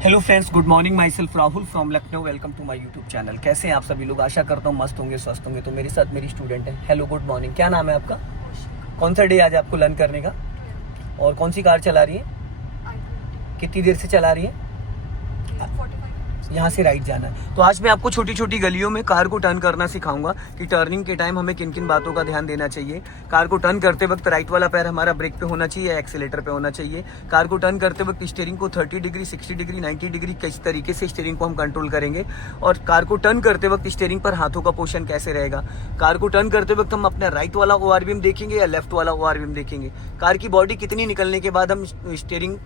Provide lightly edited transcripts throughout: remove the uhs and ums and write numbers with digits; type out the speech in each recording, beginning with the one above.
Hello friends, good morning. Myself Rahul from Lucknow. Welcome to my YouTube channel. कैसे हैं आप सभी लोग? आशा करता हूँ मस्त होंगे, स्वस्थ होंगे। तो मेरे साथ मेरी स्टूडेंट है। Hello, good morning. क्या नाम है आपका? कौन सा डे आज आपको लर्न करने का? और कौन सी कार चला रही है? कितनी देर से चला रही है? यहाँ से राइट जाना है। तो आज मैं आपको छोटी छोटी गलियों में कार को टर्न करना सिखाऊंगा कि टर्निंग के टाइम हमें किन किन बातों का ध्यान देना चाहिए। कार को टर्न करते वक्त राइट वाला पैर हमारा ब्रेक पे होना चाहिए या एक्सीलेटर पे होना चाहिए। कार को टर्न करते वक्त स्टीयरिंग को 30 डिग्री, 60 डिग्री, 90 डिग्री किस तरीके से स्टीयरिंग को हम कंट्रोल करेंगे। और कार को टर्न करते वक्त स्टीयरिंग पर हाथों का पोजीशन कैसे रहेगा। कार को टर्न करते वक्त हम अपना राइट वाला ORVM देखेंगे या लेफ्ट वाला ORVM देखेंगे। कार की बॉडी कितनी निकलने के बाद हम स्टीयरिंग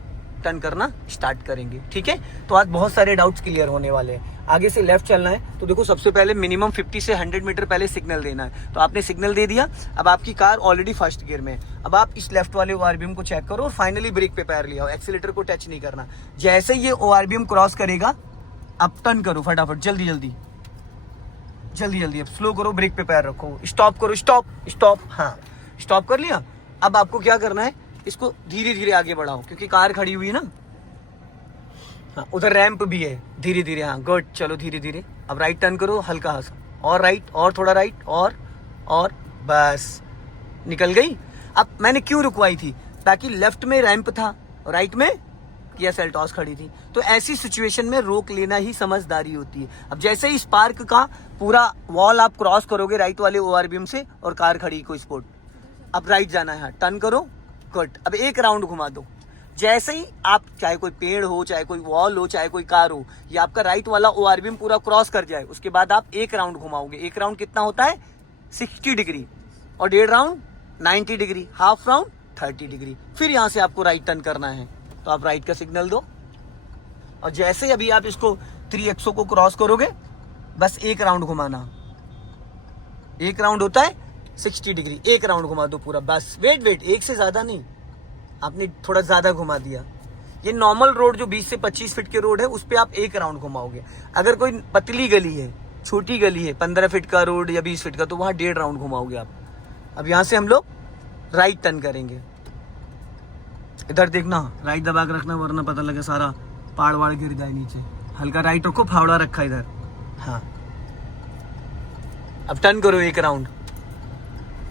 टर्न करना स्टार्ट करेंगे। ठीक है, तो आज बहुत सारे डाउट्स क्लियर होने वाले हैं। आगे से लेफ्ट चलना है तो देखो, सबसे पहले मिनिमम 50 से 100 मीटर पहले सिग्नल देना है। तो आपने सिग्नल दे दिया, अब आपकी कार ऑलरेडी फर्स्ट गियर में है। अब आप इस लेफ्ट वाले ORVM को चेक करो और फाइनली ब्रेक पे पैर लिया, एक्सीलेटर को टच नहीं करना। जैसे ये ORVM क्रॉस करेगा, अब टर्न करो फटाफट, जल्दी जल्दी जल्दी जल्दी। अब स्लो करो, ब्रेक पे पैर रखो, स्टॉप करो, स्टॉप स्टॉप। हाँ, स्टॉप कर लिया। अब आपको क्या करना है, इसको धीरे धीरे आगे बढ़ाओ क्योंकि कार खड़ी हुई है ना। हाँ, उधर रैंप भी है, धीरे धीरे। हाँ, गुड, चलो धीरे धीरे। अब राइट टर्न करो, हल्का सा, और राइट, और थोड़ा राइट, और बस निकल गई। अब मैंने क्यों रुकवाई थी? ताकि लेफ्ट में रैंप था, राइट में किया सेल्टॉस खड़ी थी। तो ऐसी सिचुएशन में रोक लेना ही समझदारी होती है। अब जैसे ही स्पार्क का पूरा वॉल आप क्रॉस करोगे राइट वाले ORVM से, और कार खड़ी को स्पोर्ट, अब राइट जाना है, टर्न करो, कट। अब एक राउंड घुमा दो। जैसे ही आप, चाहे कोई पेड़ हो, चाहे कोई वॉल हो, चाहे कोई कार हो, ये आपका राइट वाला ORVM पूरा क्रॉस कर जाए, उसके बाद आप एक राउंड घुमाओगे। एक राउंड कितना होता है? 60 डिग्री, और 1.5 round 90 degree, half round 30 degree. फिर यहां से आपको राइट टर्न करना है, तो आप राइट का सिग्नल दो। और जैसे अभी आप इसको 3XO को क्रॉस करोगे, बस एक राउंड घुमाना। एक राउंड होता है 60 डिग्री, एक राउंड घुमा दो पूरा, बस। वेट, एक से ज्यादा नहीं, आपने थोड़ा ज्यादा घुमा दिया। ये नॉर्मल रोड जो 20 से 25 फीट के रोड है, उस पे आप एक राउंड घुमाओगे। अगर कोई पतली गली है, छोटी गली है, 15 फीट का रोड या 20 फीट का, तो वहां 1.5 राउंड घुमाओगे आप। अब यहां से हम लोग राइट टर्न करेंगे। इधर देखना, राइट दबा के रखना, वरना पता लगे सारा पहाड़ वाड़ गिर जाए नीचे। हल्का राइट रखो, फावड़ा रखा इधर। हाँ, अब टर्न करो एक राउंड।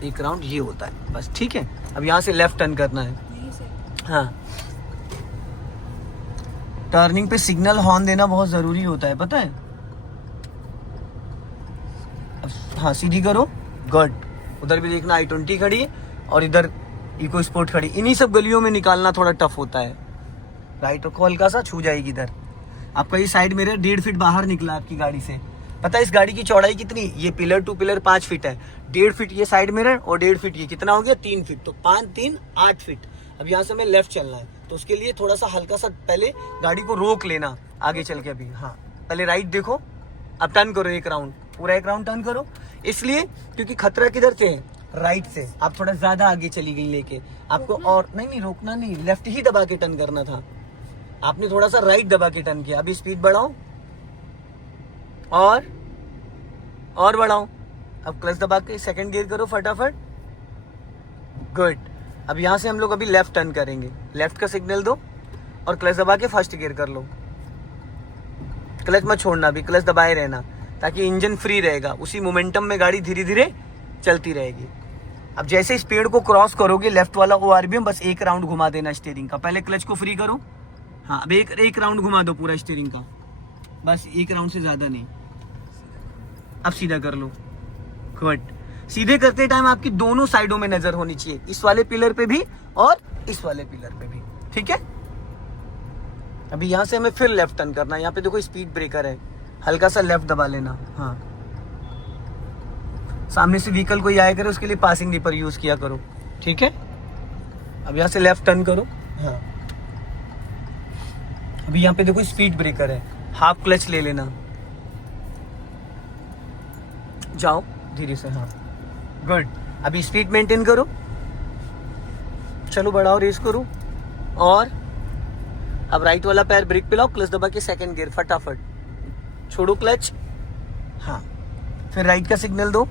एक राउंड ये होता है बस, ठीक है। अब यहां से लेफ्ट टर्न करना है। हाँ, टर्निंग पे सिग्नल हॉर्न देना बहुत जरूरी होता है, पता है। हाँ, सीधी करो, गुड। उधर भी देखना, I-20 खड़ी है और इधर इको स्पोर्ट खड़ी। इन्हीं सब गलियों में निकालना थोड़ा टफ होता है। राइट रखो, हल्का सा छू जाएगी इधर। आपका ये साइड मिरर 1.5 फीट बाहर निकला आपकी गाड़ी से। पता है इस गाड़ी की चौड़ाई कितनी? ये पिलर टू पिलर 5 फीट है। 1.5 फीट ये साइड मिरर और 1.5 फीट ये, कितना हो गया? 3 फीट। तो 5, 3, 8 फीट। अब यहाँ से हमें लेफ्ट चलना है, तो उसके लिए थोड़ा सा हल्का सा पहले गाड़ी को रोक लेना आगे चल के। अभी हाँ, पहले राइट देखो, अब टर्न करो एक राउंड, पूरा एक राउंड टर्न करो। इसलिए क्योंकि खतरा किधर से है? राइट से। आप थोड़ा ज्यादा आगे चली गई लेके, आपको और नहीं रोकना नहीं, लेफ्ट ही दबा के टर्न करना था। आपने थोड़ा सा राइट दबा के टर्न किया। अभी स्पीड बढ़ाओ और बढ़ाओ। अब क्लच दबा के सेकंड गियर करो फटाफट, गुड। अब यहां से हम लोग अभी लेफ्ट टर्न करेंगे। लेफ्ट का सिग्नल दो और क्लच दबा के फर्स्ट गियर कर लो। क्लच मत छोड़ना, अभी क्लच दबाए रहना, ताकि इंजन फ्री रहेगा। उसी मोमेंटम में गाड़ी धीरे धीरे चलती रहेगी। अब जैसे इस पेड़ को क्रॉस करोगे, लेफ्ट वाला ORVM बस एक राउंड घुमा देना स्टीयरिंग का। पहले क्लच को फ्री करो। हाँ, अब एक राउंड घुमा दो पूरा स्टीयरिंग का, बस एक राउंड से ज्यादा नहीं। अब सीधा कर लो, गुड। सीधे करते टाइम आपकी दोनों साइडों में नजर होनी चाहिए, इस वाले पिलर पे भी और इस वाले पिलर पे भी, ठीक है। अभी यहां से हमें फिर लेफ्ट टर्न करना है। यहाँ पे देखो स्पीड ब्रेकर है, हल्का सा लेफ्ट दबा लेना। हाँ, सामने से व्हीकल कोई आया करे, उसके लिए पासिंग दीपर यूज किया करो, ठीक है। अब यहाँ से लेफ्ट टर्न करो। हाँ, अभी यहाँ पे देखो स्पीड ब्रेकर है, हाफ क्लच ले लेना, जाओ धीरे से। हाँ, गुड। अभी स्पीड मेंटेन करो, चलो बढ़ाओ, रेस करो। और अब राइट वाला पैर ब्रेक पे लाओ, क्लच दबा के सेकंड गियर फटाफट, छोड़ो क्लच। हाँ, फिर राइट का सिग्नल दो।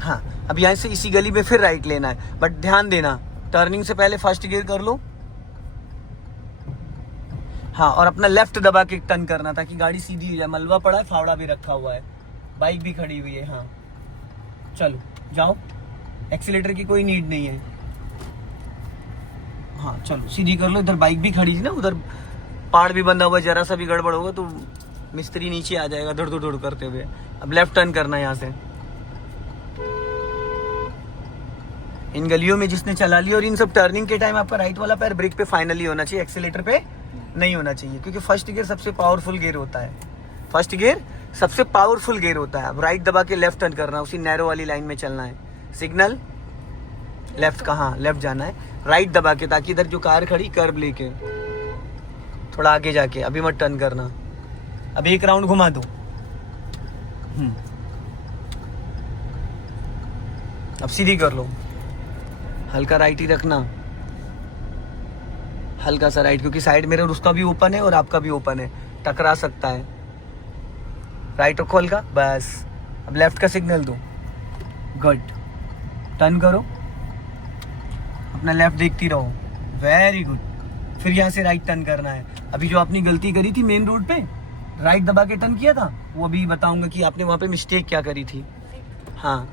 हाँ, अब यहाँ से इसी गली में फिर राइट लेना है, बट ध्यान देना टर्निंग से पहले फर्स्ट गियर कर लो। हाँ, और अपना लेफ्ट दबा के टर्न करना ताकि गाड़ी सीधी हो जाए। मलबा पड़ा है, फावड़ा भी रखा हुआ है, बाइक भी खड़ी हुई है। हाँ चलो जाओ, एक्सीलेटर की कोई नीड नहीं है। हाँ चलो सीधी कर लो। इधर बाइक भी खड़ी थी ना, उधर पहाड़ भी बंधा हुआ है, जरा सा भी गड़बड़ होगा तो मिस्त्री नीचे आ जाएगा धुड़ धुड़ करते हुए। अब लेफ्ट टर्न करना है यहाँ से। इन गलियों में जिसने चला लिया, और इन सब टर्निंग के टाइम आपका राइट वाला पैर ब्रेक पे फाइनली होना चाहिए, एक्सीलेटर पे नहीं होना चाहिए, क्योंकि फर्स्ट गियर सबसे पावरफुल गियर होता है। फर्स्ट गियर सबसे पावरफुल गियर होता है। अब राइट दबा के लेफ्ट टर्न करना, उसी नैरो वाली लाइन में चलना है। सिग्नल लेफ्ट, कहाँ लेफ्ट जाना है, राइट दबा के, ताकि इधर जो कार खड़ी कर्व लेके थोड़ा आगे जाके, अभी मत टर्न करना। अब एक राउंड घुमा दो। अब सीधी कर लो, हल्का राइट ही रखना, हल्का सा राइट, क्योंकि साइड मिरर उसका भी ओपन है और आपका भी ओपन है, टकरा सकता है। राइट रखो हल्का, बस। अब लेफ्ट का सिग्नल दो, गुड। टर्न करो, अपना लेफ्ट देखती रहो, वेरी गुड। फिर यहाँ से राइट टर्न करना है। अभी जो आपने गलती करी थी मेन रोड पे, राइट दबा के टर्न किया था, वो अभी बताऊंगा कि आपने वहां पे मिस्टेक क्या करी थी। हाँ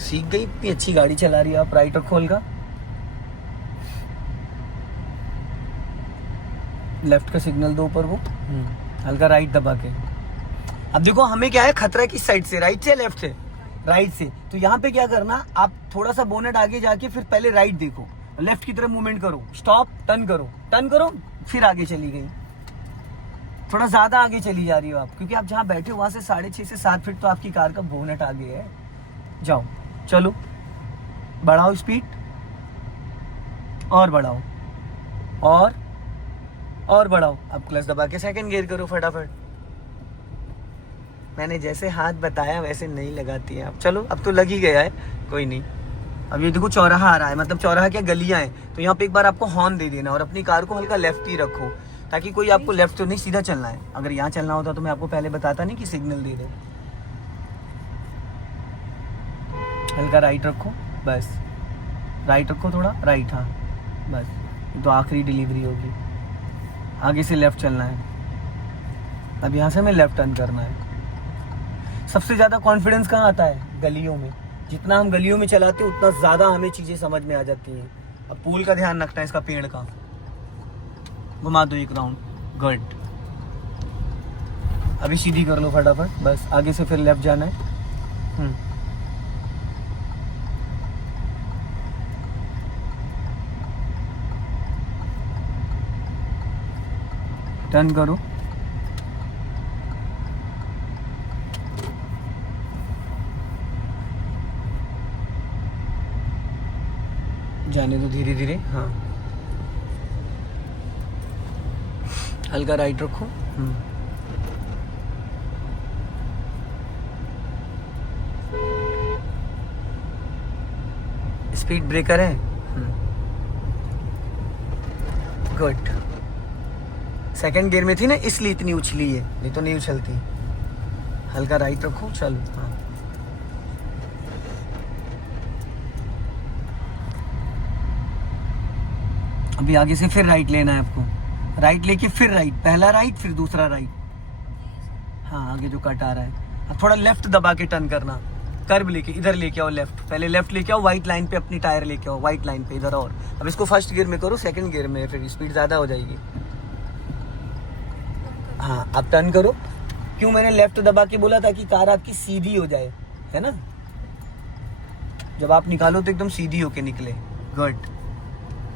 सीख गई, इतनी अच्छी गाड़ी चला रही है आप। राइट रखो हल्का, लेफ्ट का सिग्नल दो ऊपर, वो हल्का राइट दबा के। अब देखो हमें क्या है, खतरा किस साइड से, राइट से लेफ्ट से, राइट से। तो यहाँ पे क्या करना, आप थोड़ा सा बोनेट आगे जाके फिर पहले राइट देखो, लेफ्ट की तरफ मूवमेंट करो, स्टॉप, टर्न करो, टर्न करो, फिर आगे चली गई। थोड़ा ज्यादा आगे चली जा रही हो आप, क्योंकि आप जहाँ बैठे हो वहां से 6.5 से 7 फीट तो आपकी कार का बोनेट आगे है। जाओ, चलो बढ़ाओ स्पीड, और बढ़ाओ, और बढ़ाओ। अब क्लच दबा के सेकंड गियर करो फटाफट। मैंने जैसे हाथ बताया वैसे नहीं लगाती है आप। चलो अब तो लग ही गया है, कोई नहीं। अब ये देखो चौराहा आ रहा है, मतलब चौराहा क्या, गलियां हैं, तो यहाँ पे एक बार आपको हॉर्न दे देना, और अपनी कार को हल्का लेफ्ट ही रखो, ताकि कोई आपको लेफ्ट तो नहीं, सीधा चलना है। अगर यहाँ चलना होता तो मैं आपको पहले बताता नहीं कि सिग्नल दे दे। हल्का राइट रखो, बस। राइट रखो थोड़ा, राइट, हाँ बस। ये तो आखिरी डिलीवरी होगी, आगे से लेफ्ट चलना है। अब यहाँ से हमें लेफ्ट टर्न करना है। सबसे ज्यादा कॉन्फिडेंस कहाँ आता है, गलियों में। जितना हम गलियों में चलाते हैं उतना ज्यादा हमें चीजें समझ में आ जाती हैं। अब पुल का ध्यान रखना है, इसका पेड़ का। घुमा दो एक राउंड, गुड। अभी सीधी कर लो फटाफट, बस। आगे से फिर लेफ्ट जाना है। टर्न करो, जाने दो धीरे धीरे। हाँ हल्का राइट रखो। स्पीड ब्रेकर है, गुड। सेकंड गियर में थी ना, इसलिए इतनी उछली है, नहीं तो नहीं उछलती। हल्का राइट रखो, चलो। हाँ अभी आगे से फिर राइट लेना है आपको। राइट लेके फिर राइट, पहला राइट फिर दूसरा राइट। हाँ आगे जो कट आ रहा है, अब थोड़ा लेफ्ट दबा के टर्न करना, कर्व लेके इधर लेके आओ लेफ्ट। पहले लेफ्ट लेके आओ, व्हाइट लाइन पे अपनी टायर लेके आओ, व्हाइट लाइन पे इधर। और अब इसको फर्स्ट गियर में करो, सेकंड गियर में, फिर स्पीड ज्यादा हो जाएगी। हाँ अब टर्न करो। क्यों मैंने लेफ्ट दबा के बोला, ताकि कार आपकी सीधी हो जाए, है ना। जब आप निकालो तो एकदम सीधी होके निकले, गुड।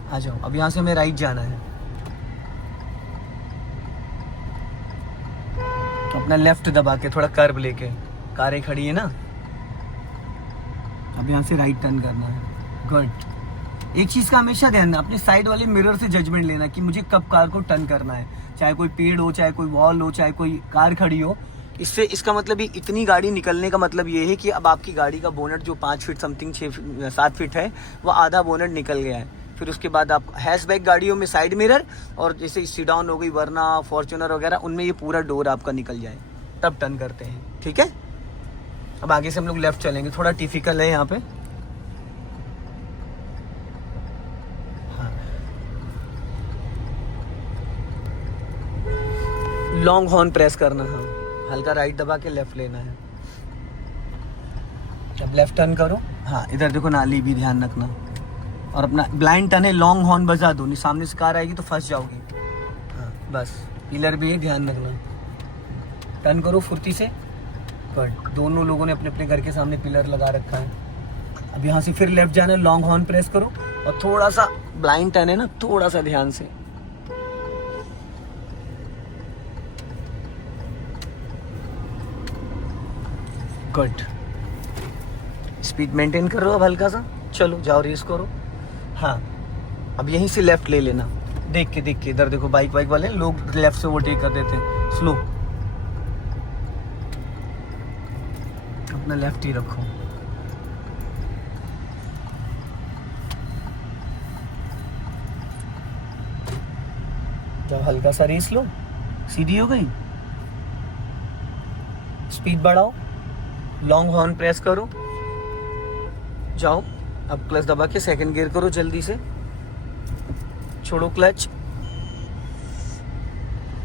आ जाओ, अब यहाँ से हमें राइट जाना है। अपना लेफ्ट दबा के थोड़ा कर्व लेके, कारें खड़ी है ना। अब यहाँ से राइट टर्न करना है, गुड। एक चीज का हमेशा ध्यान रखना, अपने साइड वाले मिरर से जजमेंट लेना कि मुझे कब कार को टर्न करना है। चाहे कोई पेड़ हो, चाहे कोई वॉल हो, चाहे कोई कार खड़ी हो। इससे इसका मतलब ही, इतनी गाड़ी निकलने का मतलब ये है कि अब आपकी गाड़ी का बोनट जो 5 फीट समथिंग 7 फीट है, वो आधा बोनट निकल गया है। फिर उसके बाद आप हैचबैक गाड़ियों में साइड मिरर, और जैसे सीडान हो गई, वरना फॉर्च्यूनर वगैरह, उनमें ये पूरा डोर आपका निकल जाए, तब टर्न करते हैं, ठीक है। अब आगे से हम लोग लेफ्ट चलेंगे, थोड़ा टिपिकल है यहाँ पे। हाँ, लॉन्ग हॉर्न प्रेस करना। हाँ, हल्का राइट दबा के लेफ्ट लेना है। अब लेफ्ट टर्न करो। हाँ, इधर देखो नाली भी ध्यान रखना। और अपना ब्लाइंड टर्न है, लॉन्ग हॉर्न बजा दो, नहीं सामने से कार आएगी तो फंस जाओगी। हाँ बस, पिलर भी है, ध्यान रखना। टर्न करो फुर्ती से। गुड, दोनों लोगों ने अपने अपने घर के सामने पिलर लगा रखा है। अब यहाँ से फिर लेफ्ट जाना है, लॉन्ग हॉर्न प्रेस करो और थोड़ा सा ब्लाइंड टर्न है ना, थोड़ा सा ध्यान से। गुड, स्पीड मेंटेन करो अब हल्का सा। चलो जाओ, रेस करो। हाँ, अब यहीं से लेफ्ट ले लेना। देख के इधर देखो, बाइक वाले लोग लेफ्ट से ओवरटेक कर देते हैं। स्लो, अपना लेफ्ट ही रखो। जब हल्का सा रेस लो, सीधी हो गई। स्पीड बढ़ाओ, लॉन्ग हॉर्न प्रेस करो, जाओ। अब क्लच दबा के सेकंड गियर करो जल्दी से, छोड़ो क्लच,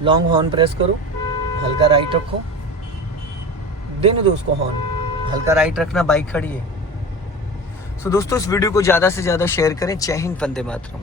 लॉन्ग हॉर्न प्रेस करो, हल्का राइट रखो, देने दो उसको हॉर्न, हल्का राइट रखना, बाइक खड़ी है। सो दोस्तों, इस वीडियो को ज़्यादा से ज़्यादा शेयर करें। जय हिंद, वंदे मातरम।